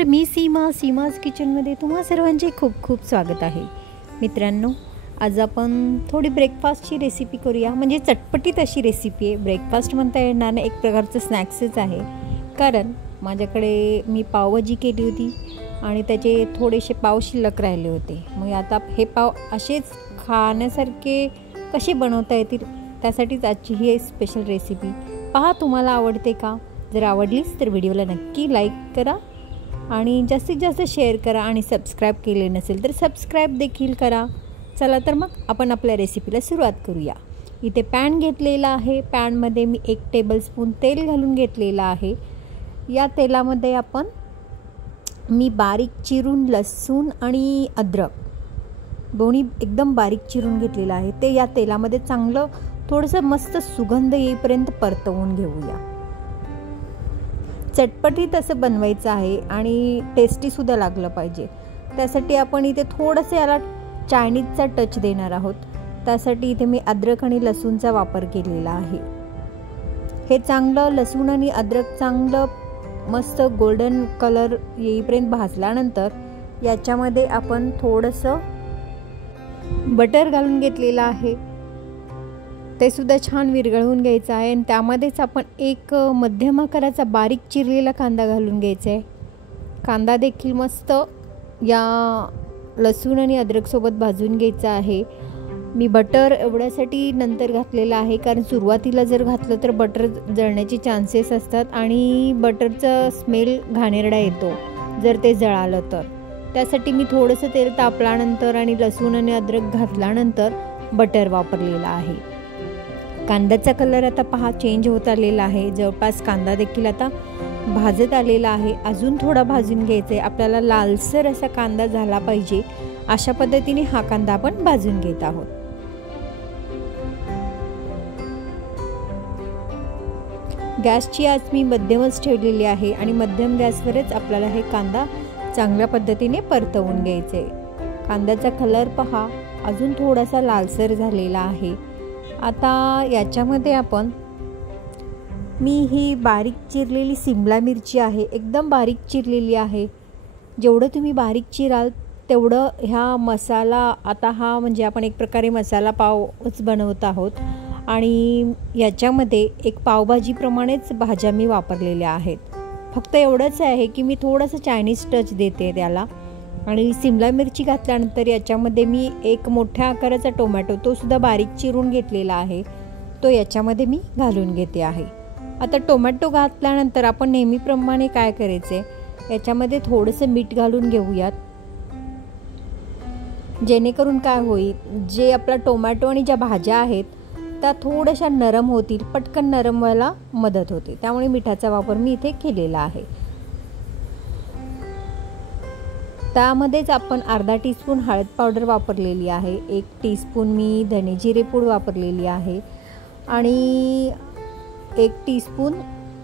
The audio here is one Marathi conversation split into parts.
नमस्कार, मी सीमाज किचनमध्ये तुम्हा सर्वांचे खूप खूप स्वागत आहे. मित्रांनो, आज आपण थोडी ब्रेकफास्टची रेसिपी करूया. म्हणजे चटपटीत अशी रेसिपी आहे. ब्रेकफास्ट म्हणता येणार नाही, एक प्रकारचं स्नॅक्सच आहे. कारण माझ्याकडे मी पावभाजी केली होती आणि त्याचे थोडेसे पाव शिल्लक राहिले होते. मग आता हे पाव असेच खाण्यासारखे कसे बनवता येतील, त्यासाठीच आजची ही स्पेशल रेसिपी. पहा, तुम्हाला आवडते का? जर आवडलीच तर व्हिडिओला नक्की लाईक करा आणि जास्तीत जास्त शेअर करा आणि सबस्क्राईब केले नसेल तर सबस्क्राईब देखील करा. चला तर मग आपण आपल्या रेसिपीला सुरुवात करूया. इथे पॅन घेतलेला आहे. पॅनमध्ये मी 1 टेबलस्पून तेल घालून घेतलेलं आहे. या तेलामध्ये मी बारीक चिरून लसूण आणि अद्रक दोन्ही एकदम बारीक चिरून घेतलेलं आहे. ते या तेलामध्ये चांगलं थोडंसं मस्त सुगंध येईपर्यंत परतवून घेऊया. चटपटीत असं बनवायचं आहे आणि टेस्टीसुद्धा लागलं पाहिजे. त्यासाठी आपण इथे थोडंसं याला चायनीजचा टच देणार आहोत. त्यासाठी इथे मी अद्रक आणि लसूणचा वापर केलेला आहे. हे चांगलं लसूण आणि अद्रक चांगलं मस्त गोल्डन कलर येईपर्यंत भाजल्यानंतर याच्यामध्ये आपण थोडंसं बटर घालून घेतलेलं आहे. ते सुद्धा छान विरघळवून घ्यायचं आहे आणि त्यामध्येच आपण एक मध्यम आकाराचा बारीक चिरलेला कांदा घालून घ्यायचा आहे. कांदा देखील मस्त या लसूण आणि अद्रकसोबत भाजून घ्यायचा आहे. मी बटर एवढ्यासाठी नंतर घातलेलं आहे, कारण सुरुवातीला जर घातलं तर बटर जळण्याचे चान्सेस असतात आणि बटरचा स्मेल घाणेरडा येतो जर ते जळालं तर. त्यासाठी मी थोडंसं तेल तापल्यानंतर आणि लसूण आणि अद्रक घातल्यानंतर बटर वापरलेलं आहे. कांद्याचा कलर आता पहा चेंज होत आलेला आहे. जवळपास कांदा देखील आता भाजत आलेला आहे. अजून थोडा भाजून घ्यायचा आहे. आपल्याला लालसर असा कांदा झाला पाहिजे. अशा पद्धतीने हा कांदा आपण भाजून घेत आहोत. गॅसची आज मी मध्यमच ठेवलेली आहे आणि मध्यम गॅसवरच आपल्याला हे कांदा चांगल्या पद्धतीने परतवून घ्यायचे. कांद्याचा कलर पहा अजून थोडासा लालसर झालेला आहे. आता याच्यामध्ये मी ही बारीक चिरलेली सिमला मिरची आहे, एकदम बारीक चिरलेली आहे. जेवढं तुम्ही बारीक चिराल तेवढं ह्या मसाला, आता हा म्हणजे आपण एक प्रकारे मसाला पावच बनवत आहोत आणि याच्यामध्ये एक पावभाजीप्रमाणेच भाज्या मी वापरलेल्या आहेत. फक्त एवढंच आहे की मी थोडंसं चायनीज टच देते त्याला. आणि सिमला मिरची घातल्यानंतर याच्यामध्ये मी एक मोठ्या आकाराचा टोमॅटो, तो सुद्धा बारीक चिरून घेतलेला आहे, तो याच्यामध्ये मी घालून घेते आहे. आता टोमॅटो घातल्यानंतर आपण नेहमीप्रमाणे काय करायचे, याच्यामध्ये थोडंसं मीठ घालून घेऊयात. जेणेकरून काय होईल, जे आपला टोमॅटो आणि ज्या भाज्या आहेत त्या थोड्याशा नरम होतील, पटकन नरम व्हायला मदत होते. त्यामुळे मिठाचा वापर मी इथे केलेला आहे. त्यामध्येच आपण अर्धा टीस्पून हळद पावडर वापरलेली आहे. 1 टीस्पून मी धने जिरे पूड वापरलेली आहे आणि 1 ते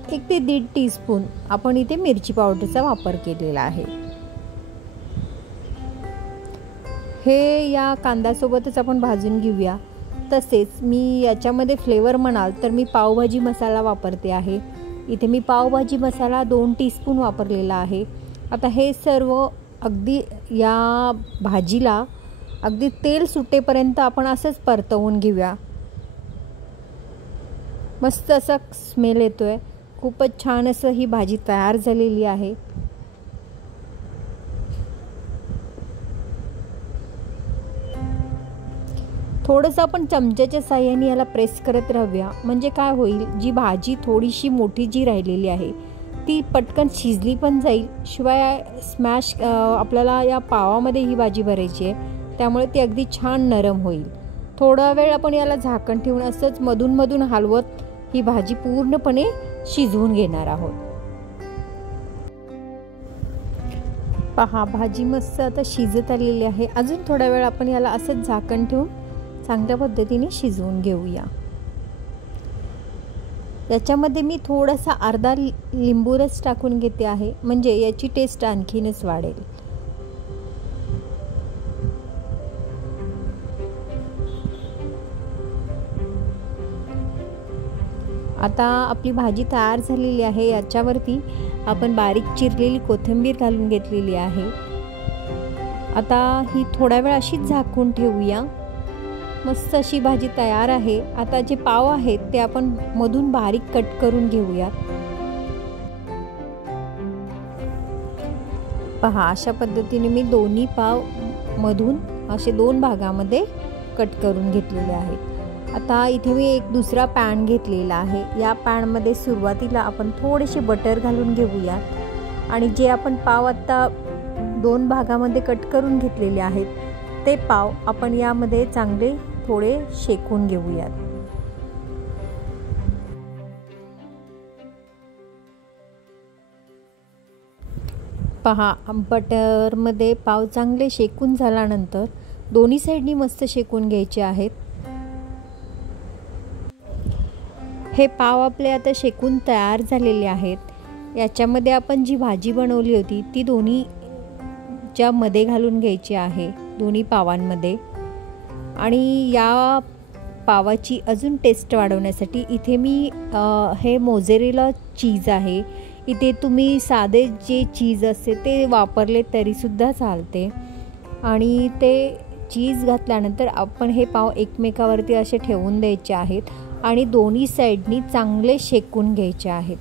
1.5 टीस्पून आपण इथे मिरची पावडरचा वापर केलेला आहे. हे या कांद्यासोबतच आपण भाजून घेऊया. तसेच मी याच्यामध्ये फ्लेवर म्हणाल तर मी पावभाजी मसाला वापरते आहे. इथे मी पावभाजी मसाला 2 टीस्पून वापरलेला आहे. आता हे सर्व अगदी या भाजीला अगदी तेल सुटेपर्यंत आपण असंच परतवून घेऊया. मस्त असा स्मेल येतोय. खूपच छान असं ही भाजी तयार झालेली आहे. थोडंसं आपण चमच्याच्या साहाय्याने याला प्रेस करत राहूया. म्हणजे काय होईल, जी भाजी थोडीशी मोठी जी राहिलेली आहे ती पटकन शिजली पण जाईल. शिवाय स्मॅश आपल्याला या पावामध्ये ही भाजी भरायची आहे, त्यामुळे ती अगदी छान नरम होईल. थोडा वेळ आपण याला झाकण ठेवून असंच मधून मधून हलवत ही भाजी पूर्णपणे शिजवून घेणार आहोत. पहा, भाजी मस्त आता शिजत आलेली आहे. अजून थोडा वेळ आपण याला असंच झाकण ठेवून चांगल्या पद्धतीने शिजवून घेऊया. याच्यामध्ये मी थोडासा अर्धा लिंबू रस टाकून घेते आहे, म्हणजे याची टेस्ट आणखीनच वाढेल. आता आपली भाजी तयार झालेली आहे. याच्यावरती आपण बारीक चिरलेली कोथिंबीर घालून घेतलेली आहे. आता ही थोडा वेळ अशीच झाकून ठेवूया. मस्त अशी भाजी तयार आहे. आता जे पाव आहेत ते आपण मधून बारीक कट करून घेऊयात. पहा, अशा पद्धतीने मी दोन्ही पाव मधून असे 2 भागामध्ये कट करून घेतलेले आहेत. आता इथे मी एक दुसरा पॅन घेतलेला आहे. या पॅनमध्ये सुरुवातीला आपण थोडेसे बटर घालून घेऊयात आणि जे आपण पाव आता 2 भागामध्ये कट करून घेतलेले आहेत ते पाव आपण यामध्ये चांगले थोडे शेकून घेऊयात. पहा, बटरमध्ये पाव चांगले शेकून झाल्यानंतर दोन्ही साईडनी मस्त शेकून घ्यायचे आहेत. हे पाव आपले आता शेकून तयार झालेले आहेत. याच्यामध्ये आपण जी भाजी बनवली होती ती दोन्हीच्या मध्ये घालून घ्यायची आहे, दोन्ही पावांमध्ये. आणि या पावाची अजून टेस्ट वाढवण्यासाठी इथे मी हे मोझरेला चीज आहे. इथे तुम्ही साधे जे चीज असते ते वापरले तरीसुद्धा चालते. आणि ते चीज घातल्यानंतर आपण हे पाव एकमेकावरती असे ठेवून द्यायचे आहेत आणि दोन्ही साईडनी चांगले शेकून घ्यायचे आहेत.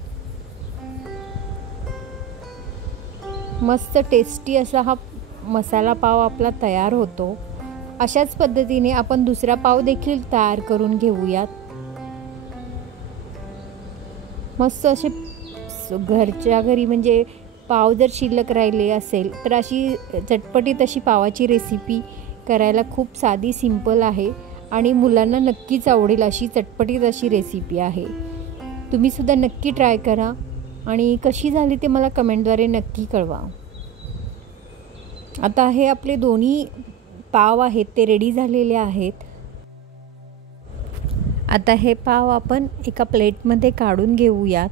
मस्त टेस्टी असा हा मसाला पाव आपला तयार होतो. अशाच पद्धतीने आपण दुसरा पाव देखील तयार करून घेऊयात. मस्त असे घरच्या घरी म्हणजे पाव जर शिल्लक राहिले असेल तर अशी चटपटीत अशी पावाची रेसिपी करायला खूप साधी, सिंपल आहे आणि मुलांना नक्कीच आवडेल अशी चटपटीत अशी रेसिपी आहे. तुम्हीसुद्धा नक्की ट्राय करा आणि कशी झाली ते मला कमेंटद्वारे नक्की कळवा. आता हे आपले दोन्ही पाव आहेत ते रेडी झालेले आहेत. आता हे पाव आपण एका प्लेटमध्ये काढून घेऊयात.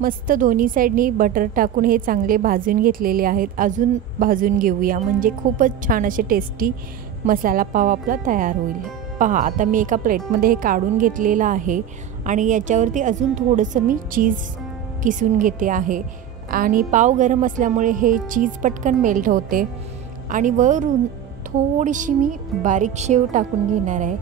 मस्त दोन्ही साईडनी बटर टाकून हे चांगले भाजून घेतलेले आहेत. अजून भाजून घेऊया म्हणजे खूपच छान असे टेस्टी मसाला पाव आपला तयार होईल. पहा, आता मी एका प्लेटमध्ये हे काढून घेतलेलं आहे आणि याच्यावरती अजून थोडंसं मी चीज किसून घेते आहे. आणि पाव गरम असल्यामुळे हे चीज पटकन मेल्ट होते. आणि वरून थोडीशी मी बारीक शेव टाकून घेणार आहे.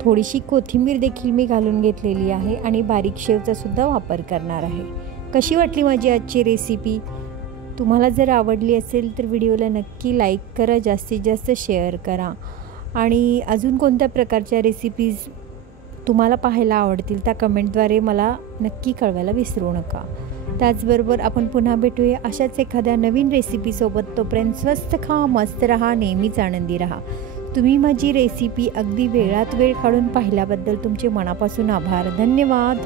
थोडीशी कोथिंबीर देखील मी घालून घेतलेली आहे आणि बारीक शेवचा सुद्धा वापर करणार आहे. कशी वाटली माझी आजची रेसिपी? तुम्हाला जर आवडली असेल तर व्हिडिओला नक्की लाईक करा, जास्तीत जास्त शेअर करा. आणि अजून कोणत्या प्रकारच्या रेसिपीज तुम्हाला पाहायला आवडतील त्या कमेंटद्वारे मला नक्की कळवायला विसरू नका. त्याचबरोबर आपण पुन्हा भेटूया अशाच एखाद्या नवीन रेसिपीसोबत. तोपर्यंत स्वस्त खा, मस्त रहा, नेहमीच आनंदी रहा. तुम्ही माझी रेसिपी अगदी वेळात वेळ काढून पाहिल्याबद्दल तुमचे मनापासून आभार. धन्यवाद.